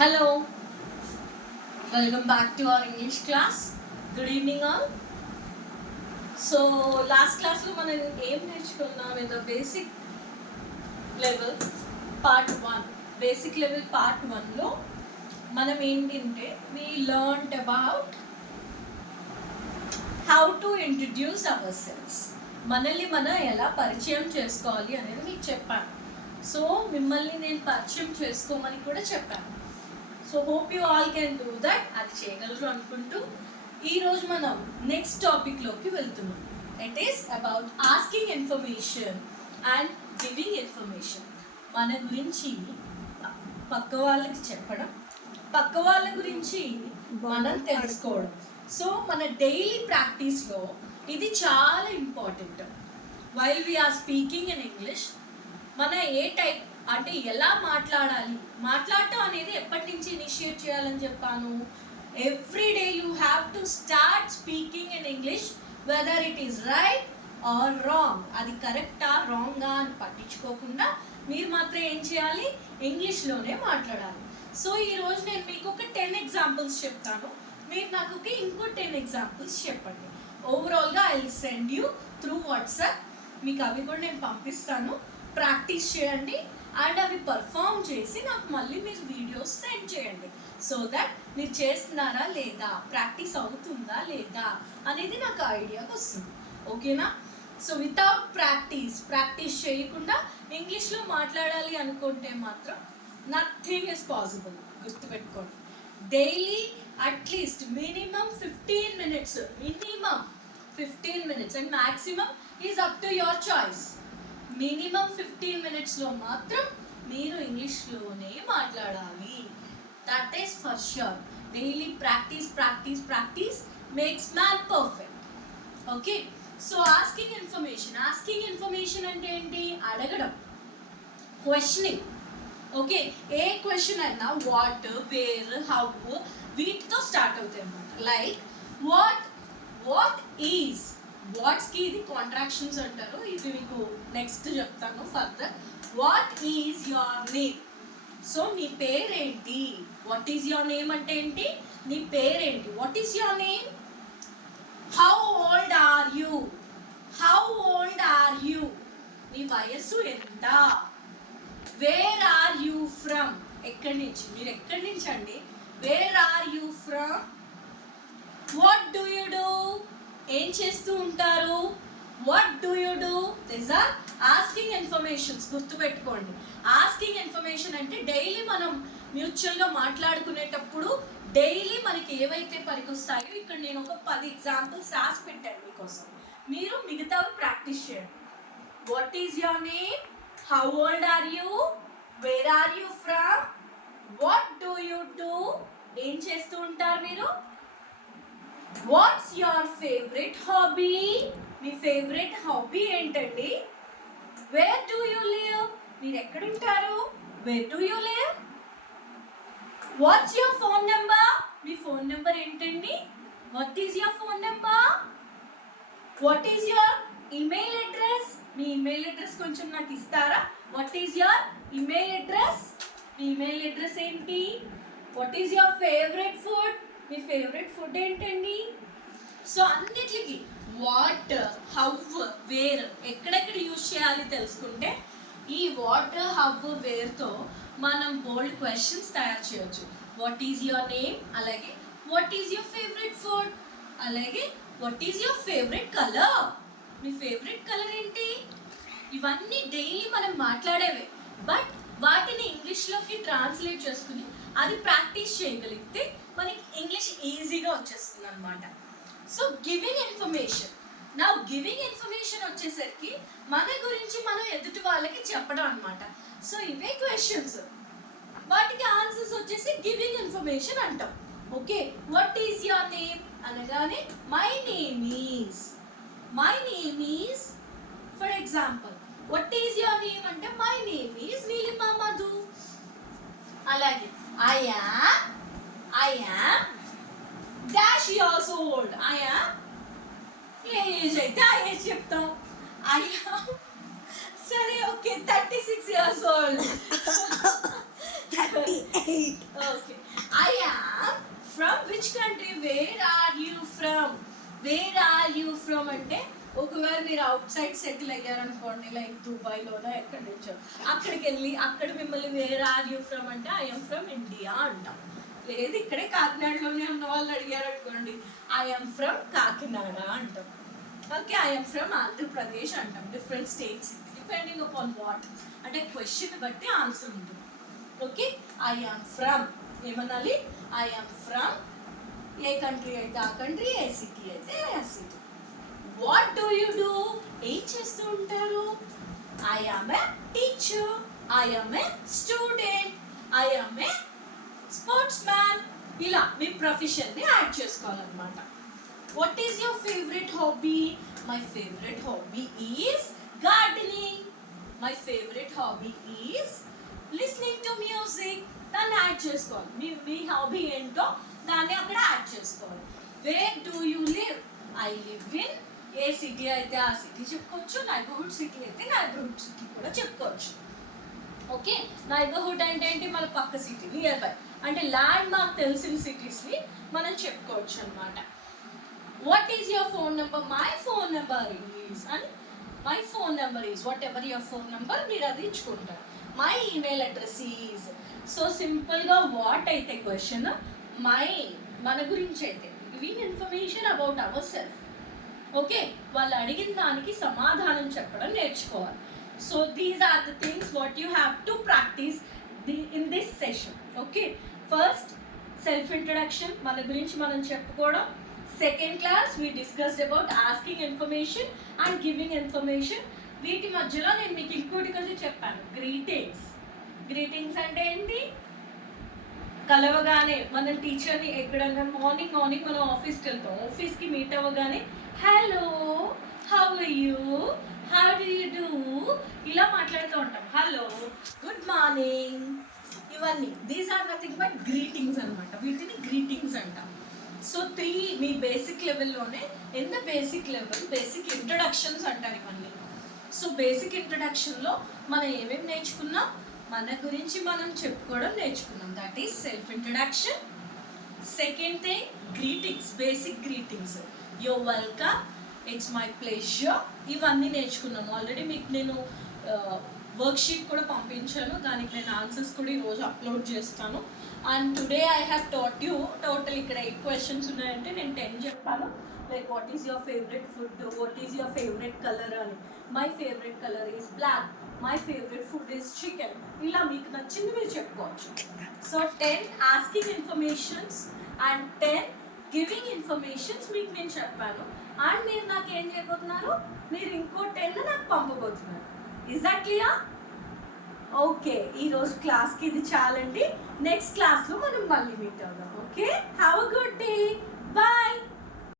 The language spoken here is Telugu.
Hello, welcome back to our English class. Good evening all. So last class లో మనం ఏం నేర్చుకున్నాం in the basic level part 1. Basic level part 1 లో మనం ఏంటంటే we learned about how to introduce ourselves. మనల్ని మనం ఎలా పరిచయం చేసుకోవాలి అనేది మీకు చెప్పాను. సో మిమ్మల్ని నేను పరిచయం చేసుకోమని కూడా చెప్పాను. So hope you all can do that. అది చేయగలరు అనుకుంటూ ఈరోజు మనం నెక్స్ట్ టాపిక్లోకి వెళ్తున్నాం. It is about asking information and giving information. మన గురించి పక్క వాళ్ళకి చెప్పడం, పక్క వాళ్ళ గురించి మనం తెలుసుకోవడం. సో మన డైలీ ప్రాక్టీస్లో ఇది చాలా important. While we are speaking in English మన ఏ టైప్ అంటే ఎలా మాట్లాడాలి, మాట్లాడటం అనేది ఎప్పటి నుంచి ఇనిషియేట్ చేయాలని చెప్పాను. Every day you have to start speaking in English whether it is right are wrong. అది కరెక్టా రాంగా అని పట్టించుకోకుండా మీరు మాత్రం ఏం చేయాలి, ఇంగ్లీష్లోనే మాట్లాడాలి. సో ఈరోజు నేను మీకు ఒక 10 ఎగ్జాంపుల్స్ చెప్తాను, మీరు నాకు ఒక ఇంకో 10 ఎగ్జాంపుల్స్ చెప్పండి. ఓవరాల్గా I will send you through WhatsApp. మీకు అవి కూడా నేను పంపిస్తాను, ప్రాక్టీస్ చేయండి అండ్ అవి పర్ఫామ్ చేసి నాకు మళ్ళీ మీరు వీడియోస్ సెండ్ చేయండి. సో దట్ మీరు చేస్తున్నారా లేదా, ప్రాక్టీస్ అవుతుందా లేదా అనేది నాకు ఐడియాకి వస్తుంది. ఓకేనా? సో వితౌట్ ప్రాక్టీస్ చేయకుండా ఇంగ్లీష్లో మాట్లాడాలి అనుకుంటే మాత్రం నథింగ్ ఇస్ పాసిబుల్. గుర్తుపెట్టుకోండి, daily at least minimum 15 minutes, minimum 15 minutes and maximum is up to your choice. Minimum 15 minutesలో మాత్రం మీరు ఇంగ్లీష్లోనే మాట్లాడాలి. That is for sure. Daily practice makes man perfect. Okay, so asking information అంటే ఏంటి? అడగడం, క్వశ్చనింగ్. ఓకే, ఏ క్వశ్చన్ అయినా వాట్, వేర్, హౌ వీటితో స్టార్ట్ అవుతాయి అన్నమాట. లైక్ వాట్ ఈజ్, వాట్స్కి ఇది కాంట్రాక్షన్స్ అంటారు. ఇది మీకు నెక్స్ట్ చెప్తాను further. What is your name? So నీ పేరేంటి? వాట్ ఈజ్ యువర్ నేమ్ అంటే ఏంటి? నీ పేరేంటి? What is your name? How old are you? నీ వయస్సు ఎంత? Where are you from? ఎక్కడి నుంచి? మీరు ఎక్కడి నుంచి అండి? Where are you from? What do you do? ఏం చేస్తూ ఉంటారు? What do you do? These are asking informations. గుర్తుపెట్టుకోండి, ఆస్కింగ్ ఇన్ఫర్మేషన్ అంటే డైలీ మనం మ్యూచువల్గా మాట్లాడుకునేటప్పుడు డైలీ మనకి ఏవైతే పనికొస్తాయో ఇక్కడ నేను ఒక 10 ఎగ్జాంపుల్స్ రాసి పెట్టాను మీకోసం. మీరు మిగతావి ప్రాక్టీస్ చేయండి. What is your name? How old are you? Where are you from? What do you do? ఏం చేస్తూ ఉంటారు మీరు? What's your favourite hobby? మీ ఫేవరెట్ హాబీ ఏంటండి? Where do you live? మీరు ఎక్కడుంటారు? Where do you live? What's your phone number? మీ ఫోన్ నెంబర్ ఏంటండి? What is your phone number? What is your email address? మీ ఈమెయిల్ అడ్రస్ కొంచెం నాకు ఇస్తారా? What is your email address? మీ ఈమెయిల్ అడ్రస్ ఏంటి? What is your favourite food? Me favourite food ఏంటండి? సో అన్నిటికి వాట్, హౌ, వేర్ ఎక్కడెక్కడ యూజ్ చేయాలి తెలుసుకుంటే ఈ వాట్, హౌ, వేర్తో మనం బోల్డ్ క్వశ్చన్స్ తయారు చేయొచ్చు. వాట్ ఈజ్ యువర్ నేమ్, అలాగే what is your favourite food, అలాగే what is your favourite colour? మీ ఫేవరెట్ కలర్ ఏంటి? ఇవన్నీ డైలీ మనం మాట్లాడేవే, బట్ వాటిని ఇంగ్లీష్లోకి ట్రాన్స్లేట్ చేసుకుని అది ప్రాక్టీస్ చేయగలిగితే మనకి ఇంగ్లీష్ ఈజీగా వచ్చేస్తుంది అనమాట. So giving information. నా గివింగ్ ఇన్ఫర్మేషన్ వచ్చేసరికి మన గురించి మనం ఎదుటి వాళ్ళకి చెప్పడం అనమాట. సో ఇవే క్వశ్చన్స్, వాటికి ఆన్సర్స్ వచ్చేసి గివింగ్ ఇన్ఫర్మేషన్ అంటాం. Okay, what is your name అనగానే my name is for example. What is your name అంటే my name is Neelima Madhu. అలాగే I am dash years old. I am ఏ ఏజ్ అయితే ఆ ఏజ్ చెప్తాం. I am సరే okay 36 years old. 38. Okay. I am from which country? Where are you from? Where are you from అంటే ఒకవేళ మీరు అవుట్ సైడ్ సెటిల్ అయ్యారనుకోండి, లైక్ దుబాయ్లోనో ఎక్కడి నుంచో, అక్కడికి వెళ్ళి అక్కడ మిమ్మల్ని వేర్ ఆర్ యూ ఫ్రమ్ అంటే ఐఎమ్ ఫ్రమ్ ఇండియా అంటాం. లేదు ఇక్కడే కాకినాడలోనే ఉన్న వాళ్ళు అడిగారు అనుకోండి, ఐఎమ్ ఫ్రమ్ కాకినాడ అంటాం. ఓకే, ఐఎమ్ ఫ్రమ్ ఆంధ్రప్రదేశ్ అంటాం. Different states depending upon what అంటే క్వశ్చన్ బట్టి ఆన్సర్ ఉంటుంది. ఓకే, ఐఎమ్ ఫ్రమ్ ఏమనాలి? ఐఎమ్ ఫ్రమ్ ఏ కంట్రీ అయితే ఆ కంట్రీ, ఏ సిటీ అయితే ఆ city. What do you do? ఏం చేస్తూ ఉంటారు? I'm a teacher, I'm a student, I'm a sports man. ఇలా మీ ప్రొఫెషన్ని యాడ్ చేసుకోవాలన్నమాట. What is your favorite hobby? My favorite hobby is gardening. My favorite hobby is listening to music. దాన్ని యాడ్ చేసుకోవాలి. మీ హాబీ ఏంటో దాన్ని అక్కడ యాడ్ చేసుకోవాలి. Where do you live? I live in A city అయితే ఆ సిటీ చెప్పుకోవచ్చు, నైబర్హుడ్ సిటీ అయితే నైబర్హుడ్ సిటీ కూడా చెప్పుకోవచ్చు. ఓకే, నైబర్హుడ్ అంటే ఏంటి? మన పక్క సిటీ, నియర్ బై అంటే ల్యాండ్ మార్క్ తెలిసిన సిటీస్ని మనం చెప్పుకోవచ్చు అనమాట. What is your phone number? My phone number is, and my phone number is whatever your phone number మీరు అది ఇచ్చుకుంటారు. My email address is. So సింపుల్గా వాట్ అయితే క్వశ్చన్, మన గురించి అయితే giving information about our self. Okay, వాళ్ళు అడిగిన దానికి సమాధానం చెప్పడం నేర్చుకోవాలి. So these are the things what you have to practise in this session. Okay, first self introduction, మన గురించి మనం చెప్పుకోవడం. Second class we discussed about asking information and giving information. వీటి మధ్యలో నేను మీకు ఇంకోటి కొంచెం చెప్పాను, గ్రీటింగ్స్. గ్రీటింగ్స్ అంటే ఏంటి? కలవగానే మన టీచర్ని ఎక్కడన్నా మార్నింగ్ మనం ఆఫీస్కి వెళ్తాం, ఆఫీస్కి మీట్ అవ్వగానే hello, how are you, how do you do, ఇలా మాట్లాడుతూ ఉంటాం. హలో, గుడ్ మార్నింగ్, ఇవన్నీ these are nothing but greetings అనమాట. వీటిని గ్రీటింగ్స్ అంటాం. సో 3 మీ బేసిక్ లెవెల్లోనే, in the basic level basic introductions అంటారు ఇవన్నీ. సో బేసిక్ ఇంట్రడక్షన్లో మనం ఏమేమి నేర్చుకున్నాం? మన గురించి మనం చెప్పుకోవడం నేర్చుకున్నాం, that is self introduction. Second thing greetings, basic greetings, your welcome, it's my pleasure, ఇవన్నీ నేర్చుకున్నాం. ఆల్రెడీ మీకు నేను వర్క్షీట్ కూడా పంపించాను, దానికి నేను ఆన్సర్స్ కూడా ఈరోజు అప్లోడ్ చేస్తాను. And today I have taught you total ఇక్కడ 8 క్వశ్చన్స్ ఉన్నాయంటే నేను 10 చెప్పాను. Like what is your favourite food, what is your favourite colour అని. My favourite colour is black, my favourite food is chicken. ఇలా మీకు నచ్చింది మీరు చెప్పుకోవచ్చు. So 10 asking informations and 10 giving informations మీకు నేను చెప్పాను. అండ్ మీరు నాకు ఏం చేయబోతున్నారు? మీరు ఇంకో 10 నాకు పంపబోతున్నారు. Is that clear? ఓకే, ఈరోజు క్లాస్కి ఇది చాలండి. నెక్స్ట్ క్లాస్లో మనం మళ్ళీ మీట్ అవుదాం. Okay, have a good day, bye.